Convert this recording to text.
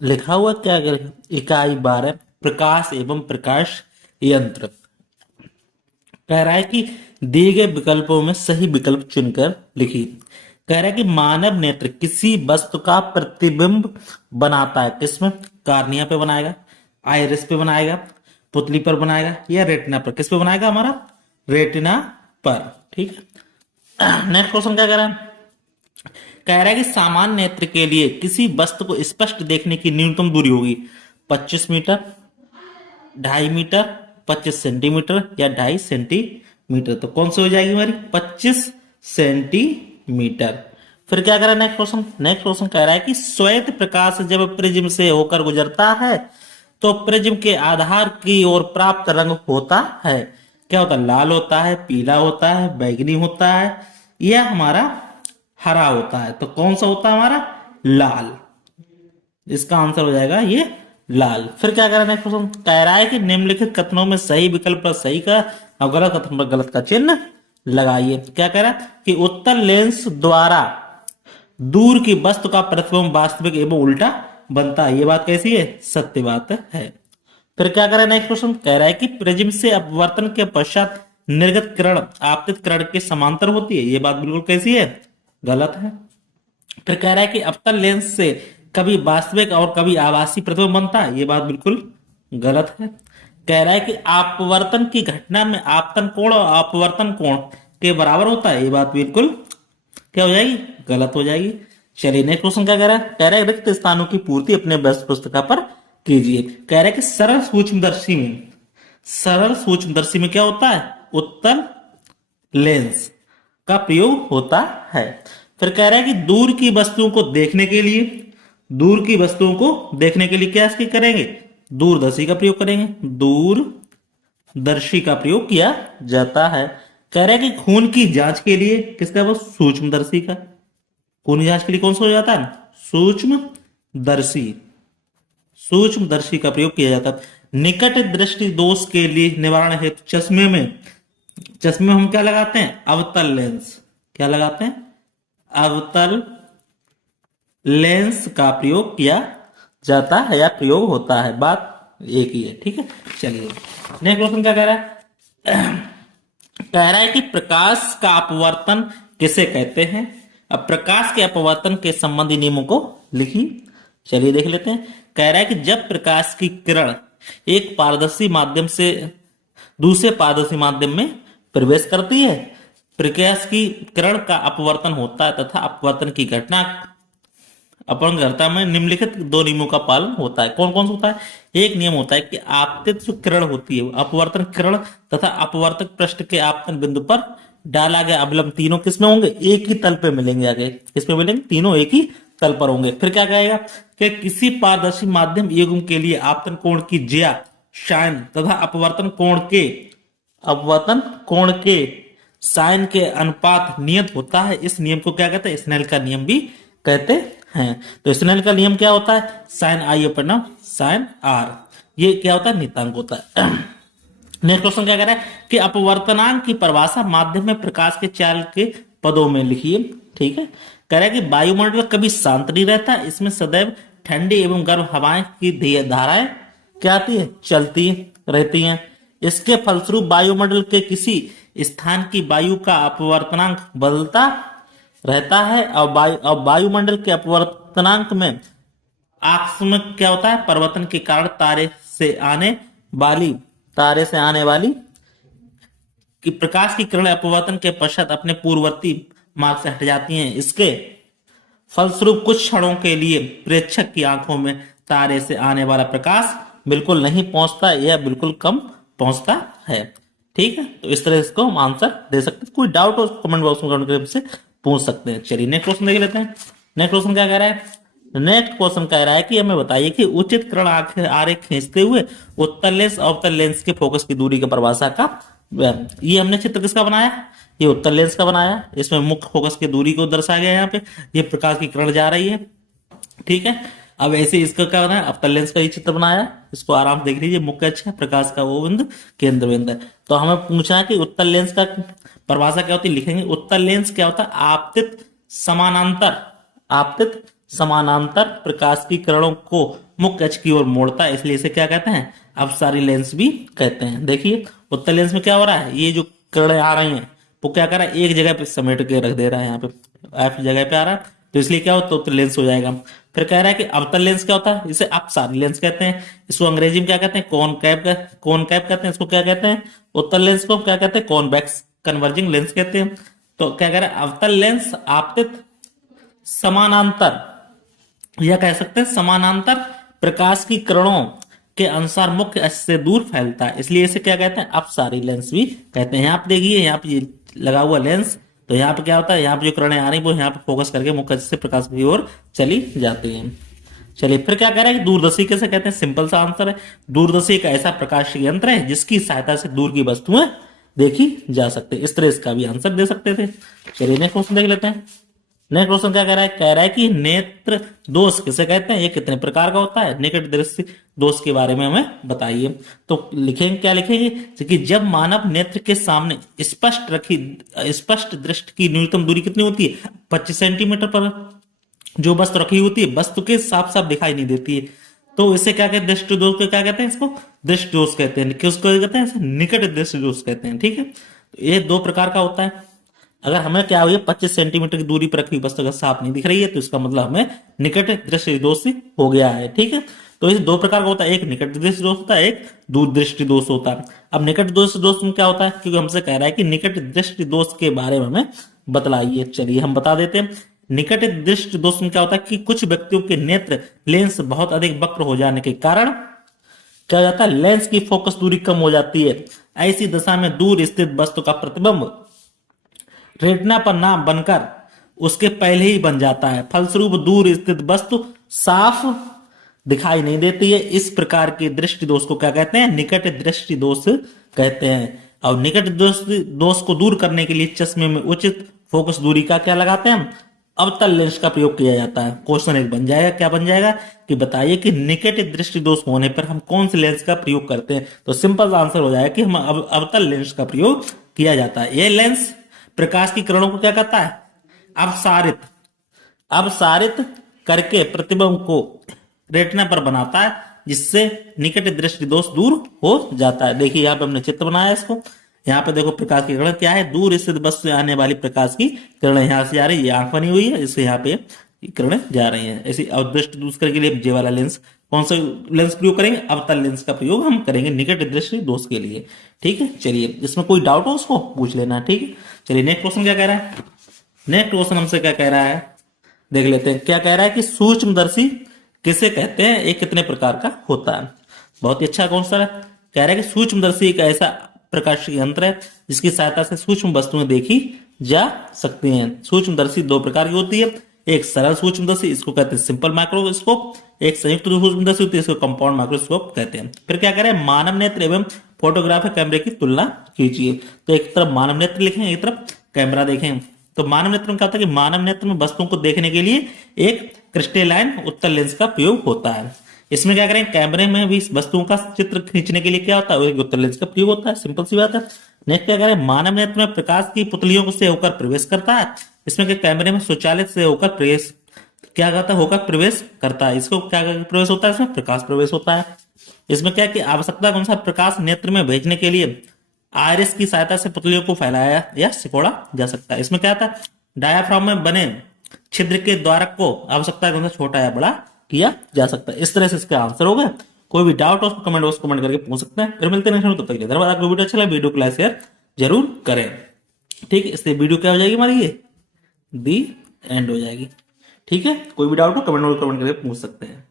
लिखा हुआ क्या करेगा? इकाई 12 प्रकाश एवं प्रकाश यंत्र। कह रहा है कि दिए गए विकल्पों में सही विकल्प चुनकर लिखिए। कह रहा है कि मानव नेत्र किसी वस्तु का प्रतिबिंब बनाता है, किसमें? कार्निया पे बनाएगा, आइरिस पे बनाएगा, पुतली पर बनाएगा, या रेटिना पर? किस पे बनाएगा? हमारा रेटिना पर। ठीक है। नेक्स्ट क्वेश्चन क्या कह रहा है? कह रहा है कि सामान्य नेत्र के लिए किसी वस्तु को स्पष्ट देखने की न्यूनतम दूरी होगी 25 मीटर, 2.5 मीटर, 25 सेंटीमीटर, या 2.5 सेंटीमीटर। तो कौन सी हो जाएगी हमारी? 25 सेंटीमीटर। फिर क्या कह रहा है नेक्स्ट क्वेश्चन? नेक्स्ट क्वेश्चन कह रहा है कि श्वेत प्रकाश जब प्रिज्म से होकर गुजरता है तो प्रिज्म के आधार की ओर प्राप्त रंग होता है, क्या होता है? लाल होता है, पीला होता है, बैंगनी होता है, या हमारा हरा होता है। तो कौन सा होता है हमारा? लाल। इसका आंसर हो जाएगा ये लाल। फिर क्या कह रहा है नेक्स्ट क्वेश्चन? कह रहा है कि निम्नलिखित कथनों में सही विकल्प पर सही का और गलत कथन पर गलत का चिन्ह लगाइए। क्या कह रहा है कि उत्तल लेंस द्वारा दूर की वस्तु का प्रतिबिंब वास्तविक एवं उल्टा बनता है। ये बात कैसी है? सत्य बात है। फिर क्या कह रहा है नेक्स्ट क्वेश्चन? कह रहा है कि प्रिज्म से अपवर्तन के पश्चात निर्गत किरण आपतित किरण के समांतर होती है। ये बात बिल्कुल कैसी है? गलत है। फिर कह रहा है कि अवतल लेंस से कभी वास्तविक और कभी आभासी प्रतिबिंब बनता है। ये बात बिल्कुल गलत है। कह रहा है कि अपवर्तन की घटना में आपतन कोण और अपवर्तन कोण के बराबर होता है। ये बात बिल्कुल क्या हो जाएगी? गलत हो जाएगी। चलिए नेक्स्ट क्वेश्चन क्या कह रहा है? कह रहा है रिक्त स्थानों की पूर्ति अपने व्यस्त पुस्तिका पर कीजिए। कह रहा है कि सरल सूक्ष्मदर्शी में क्या होता है? उत्तल लेंस का प्रयोग होता है। फिर कह रहा है कि दूर की वस्तुओं को देखने के लिए क्या इसकी करेंगे? दूरदर्शी का प्रयोग करेंगे। दूरदर्शी का प्रयोग किया जाता है। कह रहा है कि खून की जांच के लिए किसका? वो सूक्ष्मदर्शी का। खून की जांच के लिए कौन सा हो जाता है? सूक्ष्मदर्शी। सूक्ष्मदर्शी का प्रयोग किया जाता है। निकट दृष्टि दोष के लिए निवारण हेतु चश्मे में हम क्या लगाते हैं? अवतल लेंस। क्या लगाते हैं? अवतल लेंस का प्रयोग किया जाता है या प्रयोग होता है। बात एक ही है। ठीक है। चलिए नेक्स्ट क्वेश्चन क्या कह रहा है? कह रहा है कि प्रकाश का अपवर्तन किसे कहते हैं? अब प्रकाश के अपवर्तन के संबंधी नियमों को लिखिए। चलिए देख लेते हैं। कह रहा है कि जब प्रकाश की किरण एक पारदर्शी माध्यम से दूसरे पारदर्शी माध्यम में प्रवेश करती है, प्रकाश की किरण का अपवर्तन होता है तथा अपवर्तन की घटना अपवर्तन में निम्नलिखित दो नियमों का पालन होता है। कौन कौन सा होता है? एक नियम होता है कि आपतित जो किरण होती है, अपवर्तन किरण तथा अपवर्तक पृष्ठ के आपतन बिंदु पर डाला गया अवलंब तीनों किसमें होंगे? एक ही तल पे मिलेंगे। आगे किसमें मिलेंगे? तीनों एक ही तल पर होंगे। फिर क्या कहेगा कि किसी पारदर्शी माध्यम युग्म के लिए आपतन कोण की ज्या साइन तथा अपवर्तन कोण के साइन के अनुपात नियत होता है। इस नियम को क्या कहते हैं? स्नेल का नियम भी कहते हैं। तो स्नेल का नियम क्या होता है? साइन आई अपना साइन आर। ये क्या होता है? नियतांक होता है। नेक्स्ट क्वेश्चन क्या कह रहा है कि अपवर्तनांक की परिभाषा माध्यम में प्रकाश के चाल के पदों में लिखिए। ठीक है। कह रहा है कि वायुमंडल कभी शांत नहीं रहता, इसमें सदैव ठंडी एवं गर्म हवाएं की धाराएं क्या आती है? चलती रहती हैं। इसके फलस्वरूप वायुमंडल के किसी स्थान की वायु का अपवर्तनांक बदलता रहता है और वायुमंडल के अपवर्तनांक में आकस्मिक क्या होता है? परिवर्तन के कारण तारे से आने वाली कि प्रकाश की किरणें अपवर्तन के पश्चात अपने पूर्ववर्ती मार्ग से हट जाती हैं। इसके फलस्वरूप कुछ क्षणों के लिए प्रेक्षक की आंखों में तारे से आने वाला प्रकाश बिल्कुल नहीं पहुंचता या बिल्कुल कम पहुंचता है। ठीक है। तो इस तरह इसको हम आंसर दे सकते हैं। कोई डाउट हो कमेंट बॉक्स में कमेंट करके पूछ सकते हैं। चलिए नेक्स्ट क्वेश्चन देख लेते हैं। नेक्स्ट क्वेश्चन क्या कह रहा है? नेक्स्ट क्वेश्चन कह रहा है कि हमें बताइए कि उचित किरण आरेख खींचते हुए उत्तल लेंस और अवतल लेंस के फोकस की दूरी की परिभाषा का। ये हमने चित्र किसका बनाया? ये उत्तल लेंस का बनाया। इसमें मुख्य फोकस की दूरी को दर्शाया गया। यहाँ पे ये प्रकाश की किरण जा रही है। ठीक है। अब ऐसे इसका क्या बनाया? अवतल लेंस का ही चित्र बनाया। इसको आराम से देख लीजिए। मुख्य अच्छा प्रकाश का वो बिंदु केंद्र बिंदु है। तो हमें पूछा है कि उत्तल लेंस का परिभाषा क्या होती है? लिखेंगे उत्तल लेंस क्या होता है? आपतित समानांतर आपतित समानांतर प्रकाश की किरणों को मुख्य अक्ष की ओर मोड़ता है, इसलिए इसे क्या कहते हैं, अपसारी लेंस भी कहते हैं। देखिए उत्तल लेंस में क्या हो रहा है, ये जो किरणें आ रही हैं वो क्या कर रहा है, एक जगह पे समेट के रख दे रहा है, यहाँ पे एफ जगह पे आ रहा है, तो इसलिए क्या होता है, उत्तल लेंस हो जाएगा। फिर कह रहा है कि अवतल लेंस क्या होता है, इसे अपसारी लेंस कहते हैं। इसको अंग्रेजी में क्या कहते हैं, कॉनकेव कहते हैं। इसको क्या कहते हैं, उत्तल लेंस को क्या कहते हैं, कॉन्वेक्स कन्वर्जिंग लेंस कहते हैं। तो क्या कह रहा है, अवतल लेंस आपतित समानांतर, या कह सकते हैं समानांतर प्रकाश की किरणों के अनुसार मुख्य अक्ष से दूर फैलता है, इसलिए इसे क्या कहते हैं, अपसारी लेंस भी कहते हैं। यहाँ पे देखिए, यहाँ पे ये लगा हुआ लेंस, तो यहाँ पे क्या होता है, यहाँ पे जो किरणें आ रही है वो यहाँ पे फोकस करके मुख्य अक्ष से प्रकाश की ओर चली जाती हैं। चलिए फिर क्या कह रहा है कि दूरदर्शी कैसे कहते हैं, सिंपल सा आंसर है, दूरदर्शी एक ऐसा प्रकाश यंत्र है जिसकी सहायता से दूर की वस्तुएं देखी जा सकती है। इस तरह इसका भी आंसर दे सकते थे। चलिए नेक्स्ट क्वेश्चन देख लेते हैं। नेक्स्ट क्वेश्चन क्या कह रहा है कि नेत्र दोष किसे कहते हैं, ये कितने प्रकार का होता है, निकट दृष्टि दोष के बारे में हमें बताइए। तो लिखेंगे, क्या लिखेंगे कि जब मानव नेत्र के सामने स्पष्ट दृष्टि की न्यूनतम दूरी कितनी होती है, 25 सेंटीमीटर पर जो वस्तु रखी होती है वस्तु के साफ साफ दिखाई नहीं देती है, तो इसे क्या कहते हैं, दृष्टि दोष को क्या कहते हैं, इसको दृष्टि दोष कहते हैं। किसको कहते हैं, निकट दृष्टि दोष कहते हैं। ठीक है, तो ये दो प्रकार का होता है। अगर हमें क्या हुई, 25 सेंटीमीटर की दूरी पर रखी वस्तु अगर साफ नहीं दिख रही है तो इसका मतलब हमें निकट दृष्टि दोष हो गया है। ठीक है, तो इस दो प्रकार का होता है, एक निकट दृष्टि दोष होता है, एक दूर दृष्टि दोष होता है। अब निकट दृष्टि दोष में क्या होता है, क्योंकि हमसे कह रहा है कि निकट दृष्टि दोष के बारे में हमें बतलाइए। चलिए हम बता देते हैं। निकट दृष्टि दोष में क्या होता है कि कुछ व्यक्तियों के नेत्र लेंस बहुत अधिक वक्र हो जाने के कारण क्या हो जाता है, लेंस की फोकस दूरी कम हो जाती है। ऐसी दशा में दूर स्थित वस्तु का प्रतिबिंब रेटिना पर ना बनकर उसके पहले ही बन जाता है, फलस्वरूप दूर स्थित वस्तु साफ दिखाई नहीं देती है। इस प्रकार के दृष्टि दोष को क्या कहते हैं, निकट दृष्टि दोष कहते हैं। और निकट दोष को दूर करने के लिए चश्मे में उचित फोकस दूरी का क्या लगाते हैं, अवतल लेंस का प्रयोग किया जाता है। क्वेश्चन एक बन जाएगा, क्या बन जाएगा कि बताइए कि निकट दृष्टि दोष होने पर हम कौन से लेंस का प्रयोग करते हैं। तो सिंपल आंसर हो जाएगा कि हम अवतल लेंस का प्रयोग किया जाता है। यह लेंस प्रकाश की किरणों को क्या करता है, अपसारित करके प्रतिबिंब को रेटिना पर बनाता है, जिससे निकट दृष्टि दोष दूर हो जाता है। देखिए यहाँ पे हमने चित्र बनाया इसको, यहाँ पे देखो प्रकाश की किरण क्या है, दूर स्थित वस्तु से आने वाली प्रकाश की किरण यहाँ से जा रही है, ये आंख बनी हुई है, इससे यहाँ पे किरणें जा रही हैं। ऐसी दृष्टि दूसरे के लिए जे वाला लेंस, कौन सा लेंस प्रयोग करेंगे, अवतल लेंस का प्रयोग हम करेंगे निकट दृष्टि दोष के लिए। ठीक है, चलिए इसमें कोई डाउट हो उसको पूछ लेना। ठीक है, चलिए नेक्स्ट क्वेश्चन क्या कह रहा है। नेक्स्ट क्वेश्चन हमसे क्या कह रहा है, देख लेते हैं। क्या कह रहा है कि सूक्ष्मदर्शी किसे कहते हैं, एक कितने प्रकार का होता है। बहुत ही अच्छा कौन सा है, कह रहा है कि सूक्ष्मदर्शी एक ऐसा प्रकाश यंत्र है जिसकी सहायता से सूक्ष्म वस्तुएं देखी जा सकती हैं। सूक्ष्मदर्शी दो प्रकार की होती है, एक सरल सूक्ष्मदर्शी, इसको कहते हैं सिंपल माइक्रोस्कोप, एक संयुक्त सूक्ष्मदर्शी होती है, इसको कंपाउंड माइक्रोस्कोप कहते हैं। फिर क्या कह रहे हैं, मानव नेत्र एवं फोटोग्राफिक कैमरे की तुलना कीजिए। तो एक तरफ मानव नेत्र लिखें, एक तरफ कैमरा देखें। तो मानव नेत्र में क्या होता है कि मानव नेत्र में वस्तुओं को देखने के लिए एक क्रिस्टलाइन उत्तल लेंस का प्रयोग होता है। इसमें क्या करें, कैमरे में भी वस्तुओं का चित्र खींचने के लिए क्या होता है, एक उत्तल लेंस का प्रयोग होता है। सिंपल सी बात है। नेक्स्ट क्या करें, मानव नेत्र में प्रकाश की पुतलियों से होकर प्रवेश करता है। इसमें क्या कैमरे में स्वचालित से होकर प्रवेश क्या करता है, होकर प्रवेश करता है। इसको क्या प्रवेश होता है, इसमें प्रकाश प्रवेश होता है। इसमें क्या की आवश्यकता कौन सा, प्रकाश नेत्र में भेजने के लिए आयरिस की सहायता से पुतलियों को फैलाया या सिकोड़ा जा सकता है। इसमें क्या था, डायाफ्राम में बने छिद्र के द्वारक को आवश्यकता कौन सा, छोटा या बड़ा किया जा सकता है। इस तरह से इसका आंसर होगा। कोई भी डाउट हो उसको कमेंट बॉक्स कमेंट करके पूछ सकते हैं। फिर मिलते हैं नेक्स्ट वीडियो, तब तक के लिए धन्यवाद। आपको वीडियो अच्छा लगा वीडियो को लाइक शेयर जरूर करें। ठीक है, इससे वीडियो क्या हो जाएगी हमारी, ये दी एंड हो जाएगी। ठीक है, कोई भी डाउट हो कमेंट करके पूछ सकते हैं।